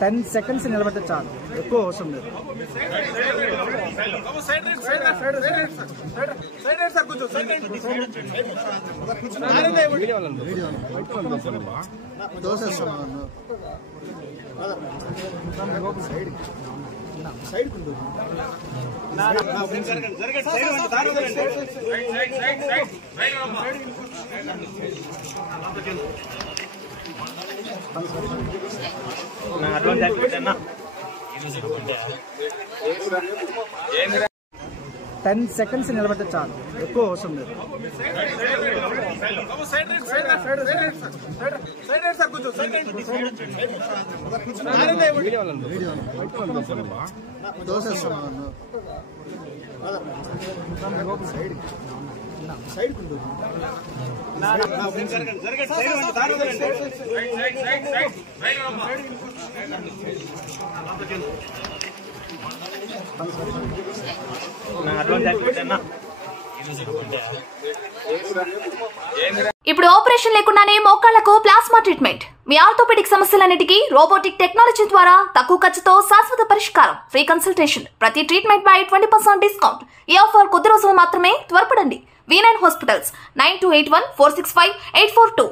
10 seconds నిలబడితే చాలు, ఎక్కువ అవసరం లేదు. టెన్ సెకండ్స్ నిలబడితే చాలు, ఎక్కువ అవసరం లేదు. ఇప్పుడు ఆపరేషన్ లేకుండానే మోకాళ్లకు ప్లాస్మా ట్రీట్మెంట్. మీ ఆర్థోపెడిక్ సమస్యలన్నిటికీ రోబోటిక్ టెక్నాలజీ ద్వారా తక్కువ ఖర్చుతో శాశ్వత పరిష్కారం. Free consultation. ప్రతి ట్రీట్మెంట్ పై 20% డిస్కౌంట్. ఈ ఆఫర్ కొద్ది రోజులు మాత్రమే. త్వరపడండి. V9 hospitals 9281465842.